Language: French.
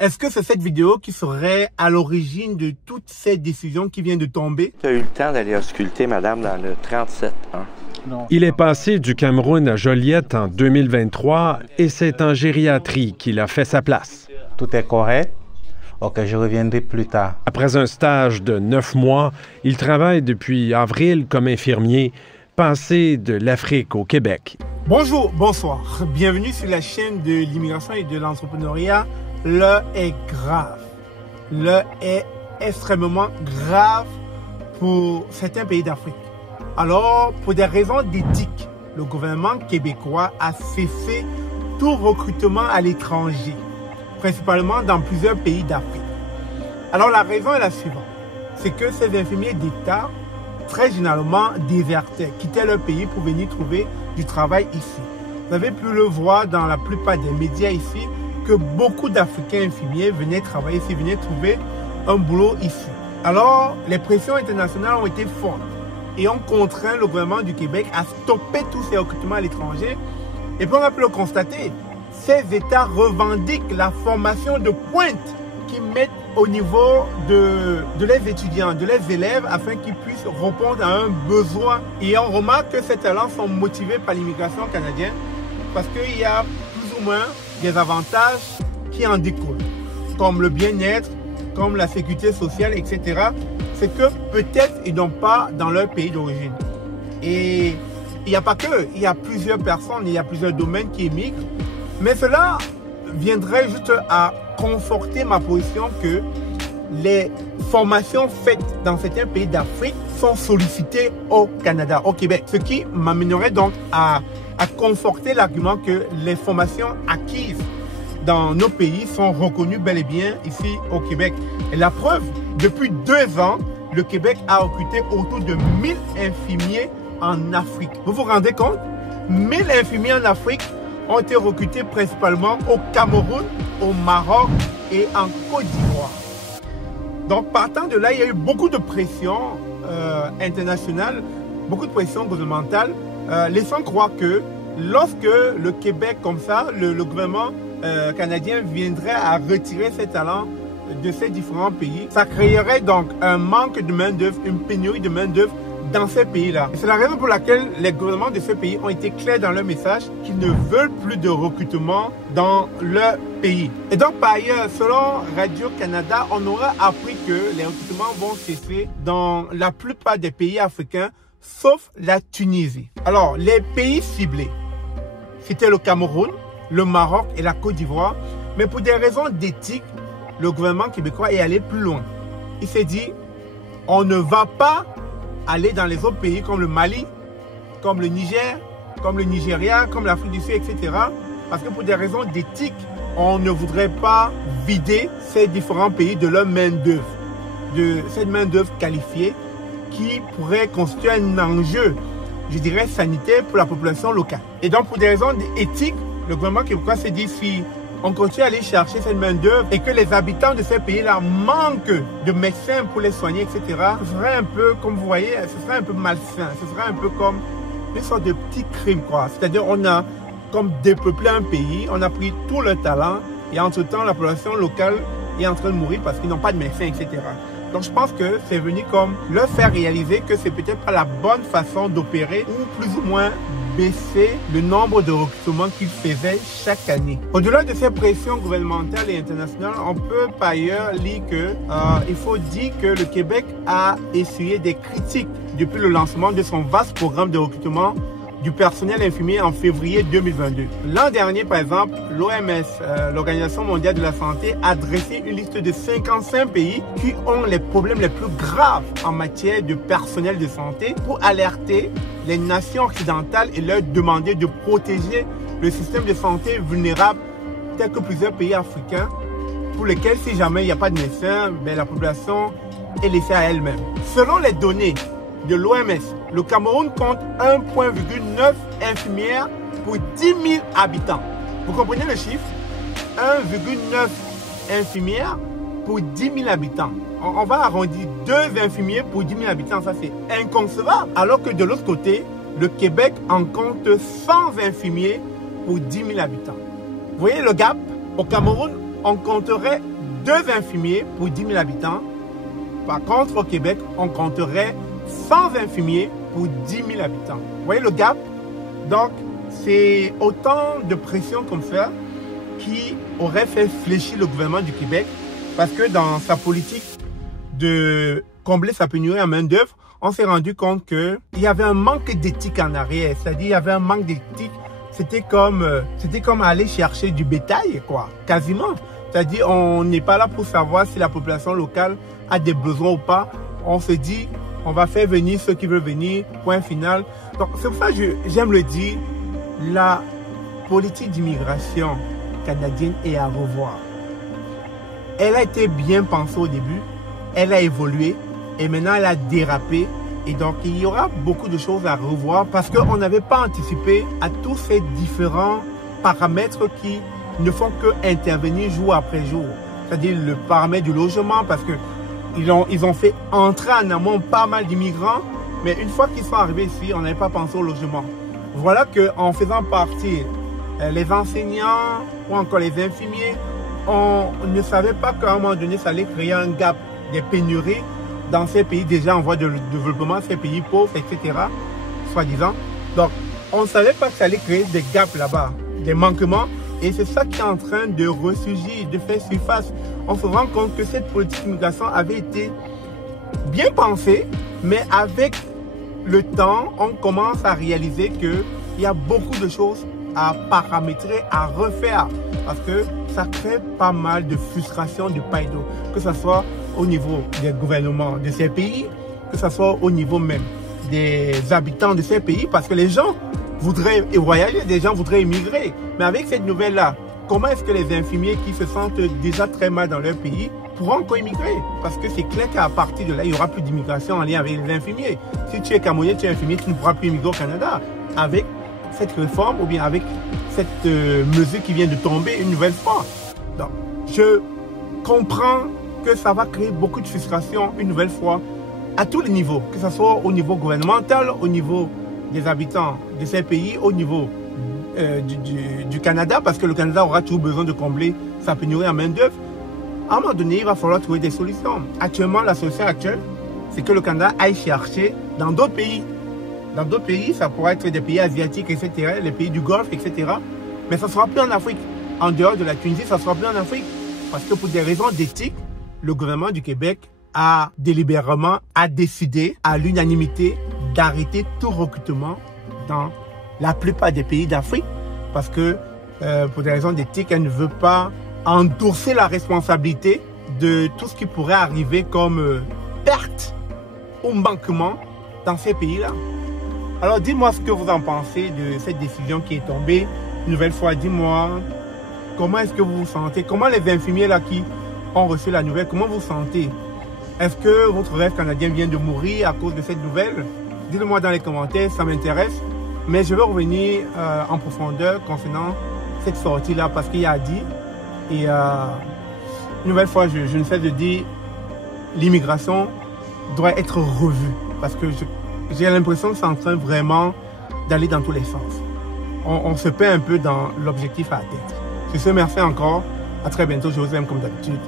Est-ce que c'est cette vidéo qui serait à l'origine de toutes ces décisions qui viennent de tomber? Tu as eu le temps d'aller ausculter, madame, dans le 37 ans. Il est passé du Cameroun à Joliette en 2023 et c'est en gériatrie qu'il a fait sa place. Tout est correct. OK, je reviendrai plus tard. Après un stage de 9 mois, il travaille depuis avril comme infirmier, passé de l'Afrique au Québec. Bonjour, bonsoir. Bienvenue sur la chaîne de l'immigration et de l'entrepreneuriat. L'heure est grave. L'heure est extrêmement grave pour certains pays d'Afrique. Alors, pour des raisons d'éthique, le gouvernement québécois a cessé tout recrutement à l'étranger, principalement dans plusieurs pays d'Afrique. Alors, la raison est la suivante. C'est que ces infirmiers d'État, très généralement, désertaient, quittaient leur pays pour venir trouver du travail ici. Vous avez pu le voir dans la plupart des médias ici, que beaucoup d'Africains infirmiers venaient travailler ici, venaient trouver un boulot ici. Alors, les pressions internationales ont été fortes et ont contraint le gouvernement du Québec à stopper tous ces recrutements à l'étranger. Et puis on a pu le constater, ces États revendiquent la formation de pointe qu'ils mettent au niveau de leurs étudiants, de leurs élèves, afin qu'ils puissent répondre à un besoin. Et on remarque que ces talents sont motivés par l'immigration canadienne parce qu'il y a plus ou moins des avantages qui en découlent, comme le bien-être, comme la sécurité sociale, etc. C'est que peut-être ils n'ont pas dans leur pays d'origine. Et il n'y a pas que, il y a plusieurs personnes, il y a plusieurs domaines qui émigrent. Mais cela viendrait juste à conforter ma position que les formations faites dans certains pays d'Afrique sont sollicitées au Canada, au Québec. Ce qui m'amènerait donc à conforter l'argument que les formations acquises dans nos pays sont reconnues bel et bien ici au Québec. Et la preuve, depuis 2 ans, le Québec a recruté autour de 1000 infirmiers en Afrique. Vous vous rendez compte? 1000 infirmiers en Afrique ont été recrutés principalement au Cameroun, au Maroc et en Côte d'Ivoire. Donc partant de là, il y a eu beaucoup de pression internationale, beaucoup de pression gouvernementale, laissant croire que lorsque le Québec, comme ça, le gouvernement canadien viendrait à retirer ses talents de ces différents pays, ça créerait donc un manque de main-d'œuvre, une pénurie de main-d'œuvre dans ces pays-là. C'est la raison pour laquelle les gouvernements de ces pays ont été clairs dans leur message qu'ils ne veulent plus de recrutement dans leur pays. Et donc par ailleurs, selon Radio-Canada, on aura appris que les recrutements vont cesser dans la plupart des pays africains, sauf la Tunisie. Alors, les pays ciblés, c'était le Cameroun, le Maroc et la Côte d'Ivoire. Mais pour des raisons d'éthique, le gouvernement québécois est allé plus loin. Il s'est dit, on ne va pas aller dans les autres pays comme le Mali, comme le Niger, comme le Nigeria, comme l'Afrique du Sud, etc. Parce que pour des raisons d'éthique, on ne voudrait pas vider ces différents pays de leur main-d'œuvre, de cette main-d'œuvre qualifiée qui pourrait constituer un enjeu, je dirais, sanitaire pour la population locale. Et donc, pour des raisons éthiques, le gouvernement québécois s'est dit, si on continue à aller chercher cette main-d'œuvre et que les habitants de ces pays-là manquent de médecins pour les soigner, etc., ce serait un peu, comme vous voyez, ce serait un peu malsain. Ce serait un peu comme une sorte de petit crime, quoi. C'est-à-dire, on a comme dépeuplé un pays, on a pris tout le talent et entre-temps, la population locale est en train de mourir parce qu'ils n'ont pas de médecins, etc. Donc, je pense que c'est venu comme leur faire réaliser que c'est peut-être pas la bonne façon d'opérer ou plus ou moins baisser le nombre de recrutements qu'ils faisaient chaque année. Au-delà de ces pressions gouvernementales et internationales, on peut par ailleurs lire que il faut dire que le Québec a essuyé des critiques depuis le lancement de son vaste programme de recrutement du personnel infirmier en février 2022. L'an dernier, par exemple, l'OMS, l'Organisation mondiale de la santé, a dressé une liste de 55 pays qui ont les problèmes les plus graves en matière de personnel de santé pour alerter les nations occidentales et leur demander de protéger le système de santé vulnérable tel que plusieurs pays africains pour lesquels, si jamais il n'y a pas de médecin, la population est laissée à elle-même. Selon les données de l'OMS, le Cameroun compte 1,9 infirmières pour 10 000 habitants. Vous comprenez le chiffre? 1,9 infirmières pour 10 000 habitants. On va arrondir 2 infirmiers pour 10 000 habitants. Ça, c'est inconcevable. Alors que de l'autre côté, le Québec en compte 100 infirmiers pour 10 000 habitants. Vous voyez le gap? Au Cameroun, on compterait 2 infirmiers pour 10 000 habitants. Par contre, au Québec, on compterait 100 infirmiers pour 10 000 habitants. Vous voyez le gap? Donc, c'est autant de pression comme ça qui aurait fait fléchir le gouvernement du Québec parce que dans sa politique de combler sa pénurie en main-d'œuvre, on s'est rendu compte qu'il y avait un manque d'éthique en arrière. C'est-à-dire qu'il y avait un manque d'éthique. C'était comme aller chercher du bétail, quoi, quasiment. C'est-à-dire on n'est pas là pour savoir si la population locale a des besoins ou pas. On se dit, on va faire venir ceux qui veulent venir, point final. Donc c'est pour ça que j'aime le dire, la politique d'immigration canadienne est à revoir. Elle a été bien pensée au début, elle a évolué et maintenant elle a dérapé. Et donc il y aura beaucoup de choses à revoir parce qu'on n'avait pas anticipé à tous ces différents paramètres qui ne font que intervenir jour après jour. C'est-à-dire le paramètre du logement parce que ils ont fait entrer en amont pas mal d'immigrants, mais une fois qu'ils sont arrivés ici, on n'avait pas pensé au logement. Voilà qu'en faisant partir les enseignants ou encore les infirmiers, on ne savait pas qu'à un moment donné, ça allait créer un gap, des pénuries dans ces pays déjà en voie de développement, ces pays pauvres, etc., soi-disant. Donc, on ne savait pas que ça allait créer des gaps là-bas, des manquements. Et c'est ça qui est en train de ressurgir, de faire surface. On se rend compte que cette politique d'immigration avait été bien pensée, mais avec le temps, on commence à réaliser qu'il y a beaucoup de choses à paramétrer, à refaire, parce que ça crée pas mal de frustration de part et d'autre, que ce soit au niveau des gouvernements de ces pays, que ce soit au niveau même des habitants de ces pays, parce que les gens voudraient voyager, des gens voudraient immigrer. Mais avec cette nouvelle-là, comment est-ce que les infirmiers qui se sentent déjà très mal dans leur pays pourront encore immigrer? Parce que c'est clair qu'à partir de là, il n'y aura plus d'immigration en lien avec les infirmiers. Si tu es Camerounais, tu es infirmier, tu ne pourras plus immigrer au Canada. Avec cette réforme ou bien avec cette mesure qui vient de tomber une nouvelle fois. Donc, je comprends que ça va créer beaucoup de frustration une nouvelle fois à tous les niveaux, que ce soit au niveau gouvernemental, au niveau des habitants de ces pays, au niveau du Canada, parce que le Canada aura toujours besoin de combler sa pénurie en main-d'œuvre. À un moment donné, il va falloir trouver des solutions. Actuellement, la solution actuelle, c'est que le Canada aille chercher dans d'autres pays. Dans d'autres pays, ça pourrait être des pays asiatiques, etc., les pays du Golfe, etc. Mais ça ne sera plus en Afrique. En dehors de la Tunisie, ça ne sera plus en Afrique. Parce que pour des raisons d'éthique, le gouvernement du Québec a délibérément décidé à l'unanimité d'arrêter tout recrutement dans la plupart des pays d'Afrique. Parce que pour des raisons d'éthique, elle ne veut pas endosser la responsabilité de tout ce qui pourrait arriver comme perte ou manquement dans ces pays-là. Alors dis-moi ce que vous en pensez de cette décision qui est tombée. Une nouvelle fois, dis-moi comment est-ce que vous vous sentez? Comment les infirmiers là qui ont reçu la nouvelle, comment vous vous sentez? Est-ce que votre rêve canadien vient de mourir à cause de cette nouvelle? Dites-le-moi dans les commentaires, ça m'intéresse. Mais je vais revenir en profondeur concernant cette sortie-là parce qu'il y a dit. Et une nouvelle fois, je ne cesse de dire l'immigration doit être revue. Parce que j'ai l'impression que c'est en train vraiment d'aller dans tous les sens. On se perd un peu dans l'objectif à atteindre. Sur ce, merci encore. À très bientôt. Je vous aime comme d'habitude.